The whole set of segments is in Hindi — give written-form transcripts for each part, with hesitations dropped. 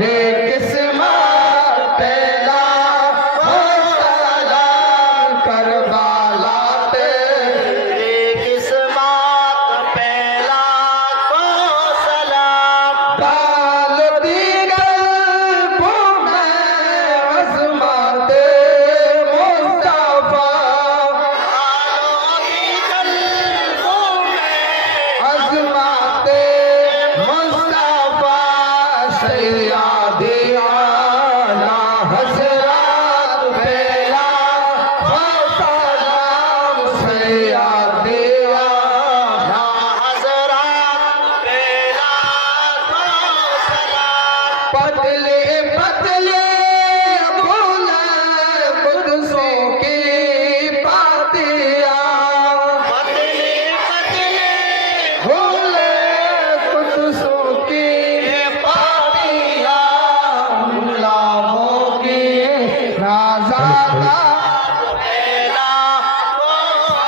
रे किस्मत पहला हो सलाम करबला तेरे किस्मत पहला हो सलाम बाल दीगर में अज़मत मुस्तफा अज़मत मुस्तफा सैयदे आला हज़रत पहला हो सलाम सैयदे आला हज़रत पहला हो सलाम पतले पतले बोले कुदसों की पातियाँ पतले पतले बोले कुदसों की पातियाँ गुलामों की राज़ादा पहला हो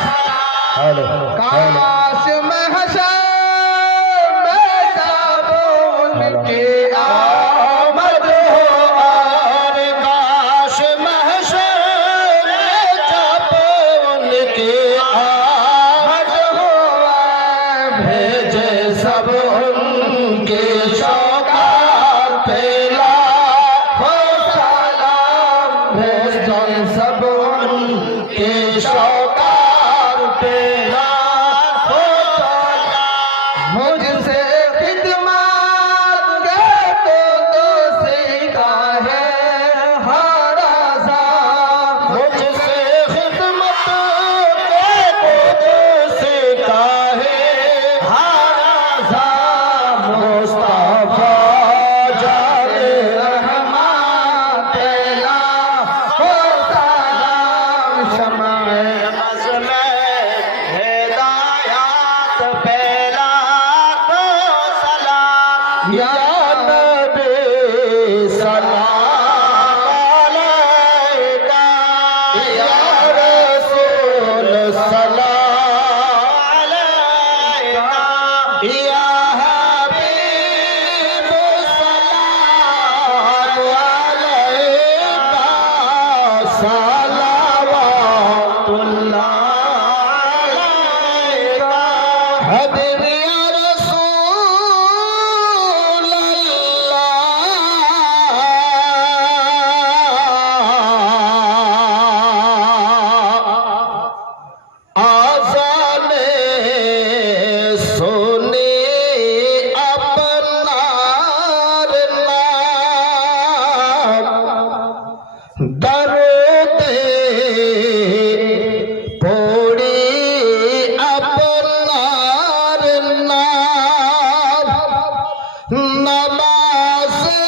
सलाम काश महशर में जब उनकी आमद हो और काश महशर में जब उनकी आमद हो भेजे सब उनके शौकात पहला हो सलाम भेजे सब उनके शौकात पहला हो सलाम मुझसे खिदमत के तो सीखा है हर आज़ा मुझसे खिदमत के तो सीखा है हर आज़ा मुस्तफा जाने रहमत पहला हो सलाम शमाए मज़मे हिदायत पहला हो सलाम या नबी सलाम अलैका या रसूल सलाम अलैका या हबीब सलाम अलैका सलावतुल्लाह अलैका हबीब या रसूल अल्लाह आज़ाने सुनी अपनार नाम दरूदे पढ़ी अपनार नाम नमाज़े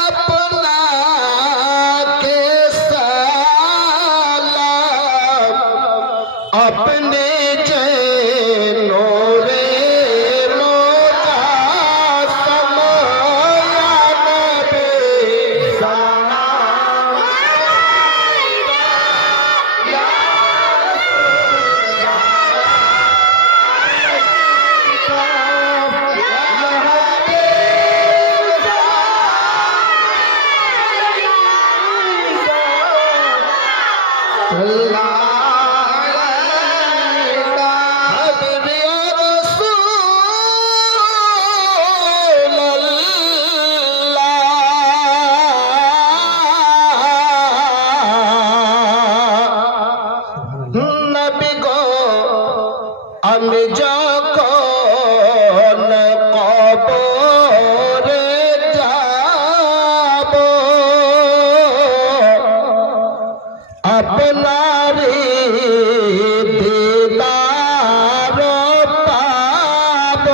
अपना के सलाम अपने नूरे मुजासम या नबी सलाम या नबी गो আমি যখন কবরে যাব আপনারই দিদার পাব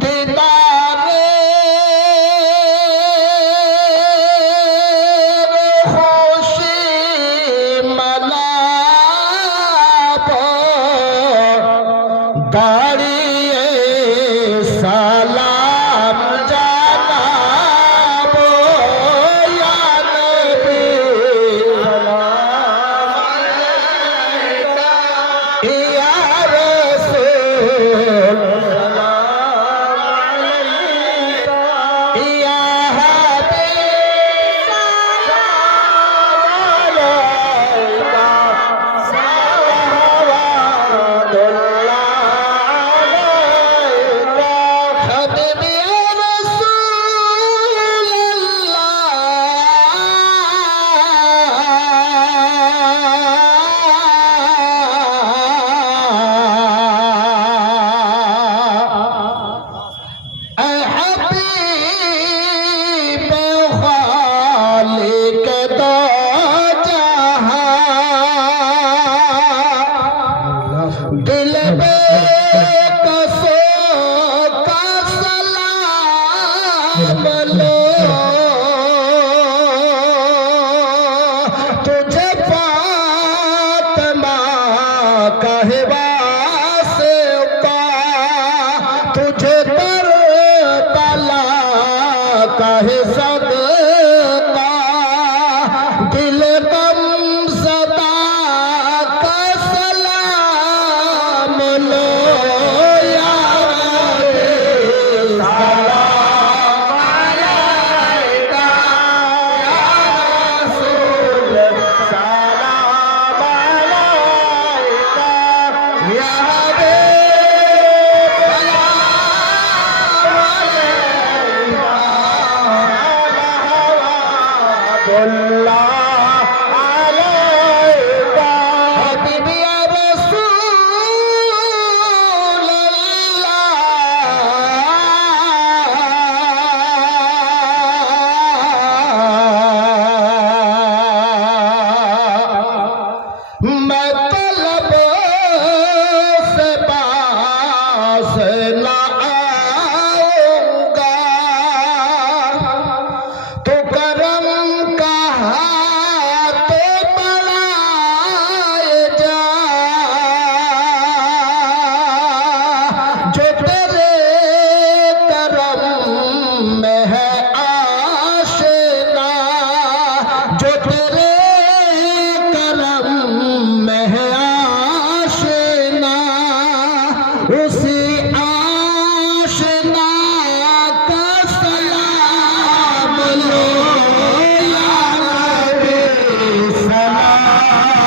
দিদারে খুশি মানাব দাঁড়িয়ে সালাম জানাবো ইয়া নবী সালাম আলাইকা ইয়া রাসূল काहे सदका दिल गम सदा का सलाम लो या सलाम अलैका या रसूल सलाम अलैका या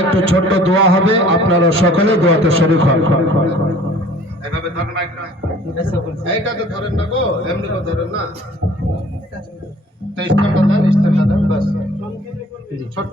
একটু ছোট্ট দোয়া হবে আপনারা সকলে দোয়াতে শরীক হন এভাবে ধরেন একটা এইটা তো ধরেন না গো এমনি তো ধরেন না তো ইস্তারটা দেন বাস ছোট্ট